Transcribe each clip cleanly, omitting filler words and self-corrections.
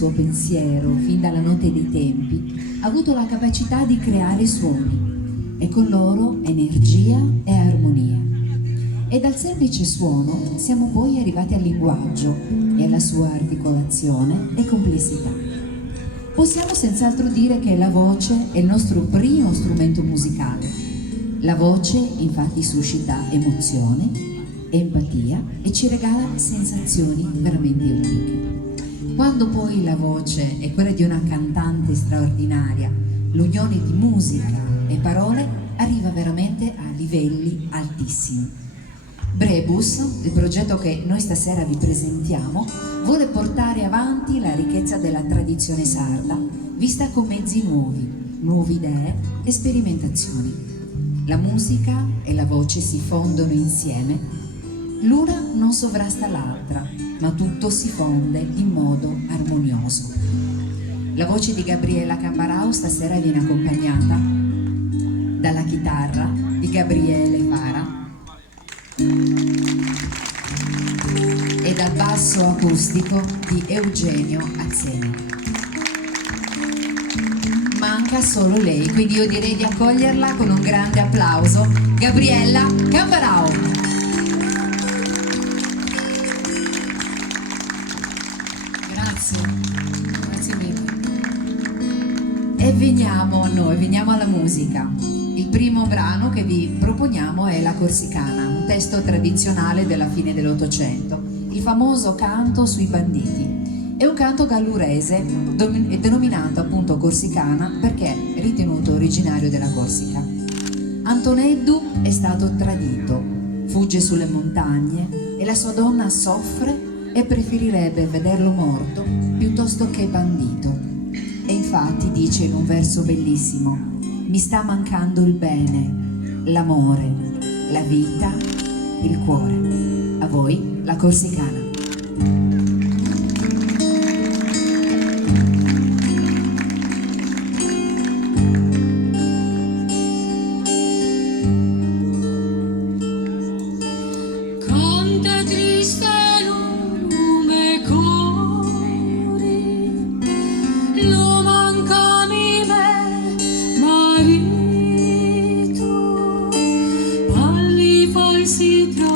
suo pensiero, fin dalla notte dei tempi, ha avuto la capacità di creare suoni e con loro energia e armonia. E dal semplice suono siamo poi arrivati al linguaggio e alla sua articolazione e complessità. Possiamo senz'altro dire che la voce è il nostro primo strumento musicale. La voce infatti suscita emozione, empatia e ci regala sensazioni veramente uniche. Quando poi la voce è quella di una cantante straordinaria, l'unione di musica e parole arriva veramente a livelli altissimi. Brebus, il progetto che noi stasera vi presentiamo, vuole portare avanti la ricchezza della tradizione sarda, vista con mezzi nuovi, nuove idee e sperimentazioni. La musica e la voce si fondono insieme, l'una non sovrasta l'altra, ma tutto si fonde in modo armonioso. La voce di Gabriela Cambarao stasera viene accompagnata dalla chitarra di Gabriele Fara e dal basso acustico di Eugenio Azzeni. Manca solo lei, quindi io direi di accoglierla con un grande applauso. Gabriella Cambarao. Grazie mille. E veniamo a noi, veniamo alla musica. Il primo brano che vi proponiamo è La Corsicana, un testo tradizionale della fine dell'Ottocento, il famoso canto sui banditi. È un canto gallurese denominato appunto Corsicana perché è ritenuto originario della Corsica. Antoneddu è stato tradito, fugge sulle montagne e la sua donna soffre e preferirebbe vederlo morto piuttosto che bandito. E infatti dice in un verso bellissimo: mi sta mancando il bene, l'amore, la vita, il cuore. A voi la Corsicana. Conte triste lume cori, lo mancami me, marito, agli falsi traditori.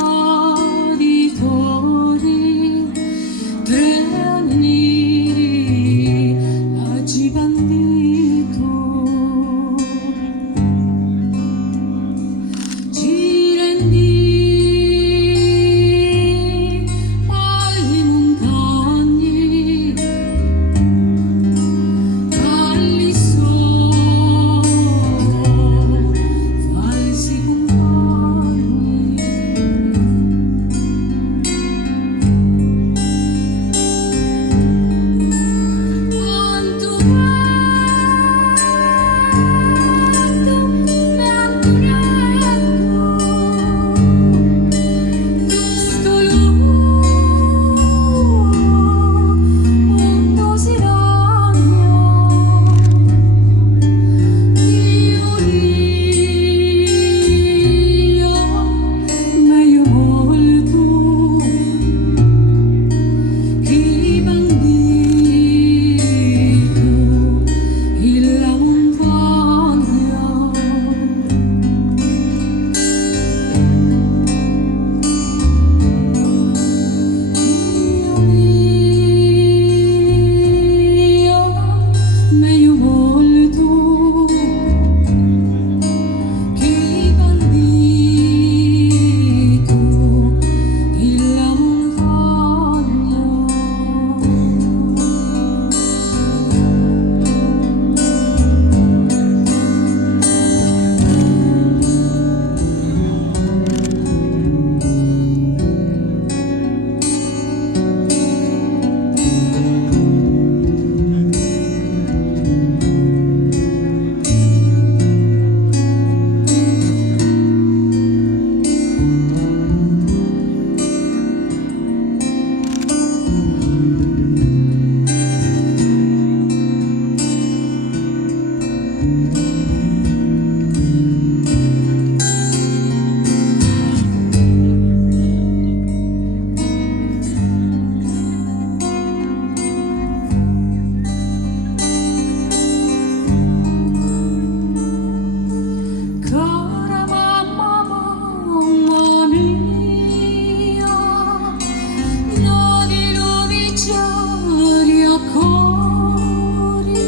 cori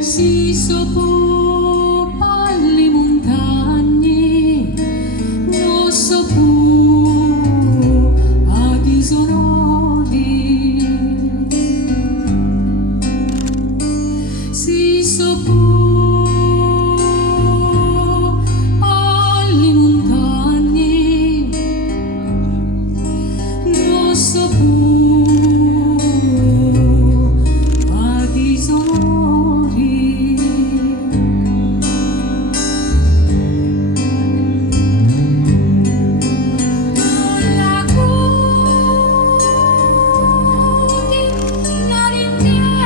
si sopò alle montagne, non so più a disonori, si sopò alle montagne, non so più a disonori. La crudi, la rintiendis,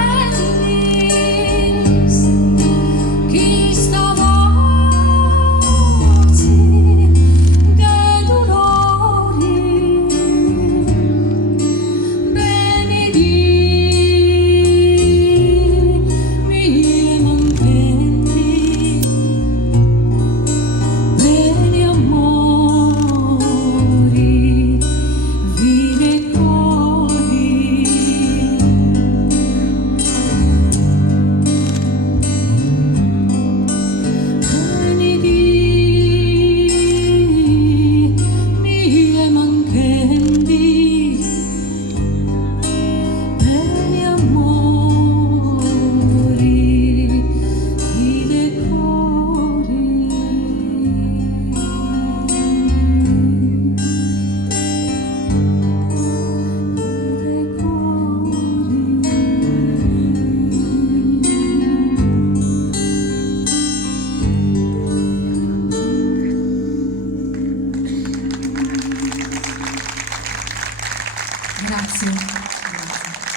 chi stavasi de dolori, benedì mie mantendi, bene amori, vive cori. Benedì mie mantendi, bene amori, vive cori. Grazie. Grazie.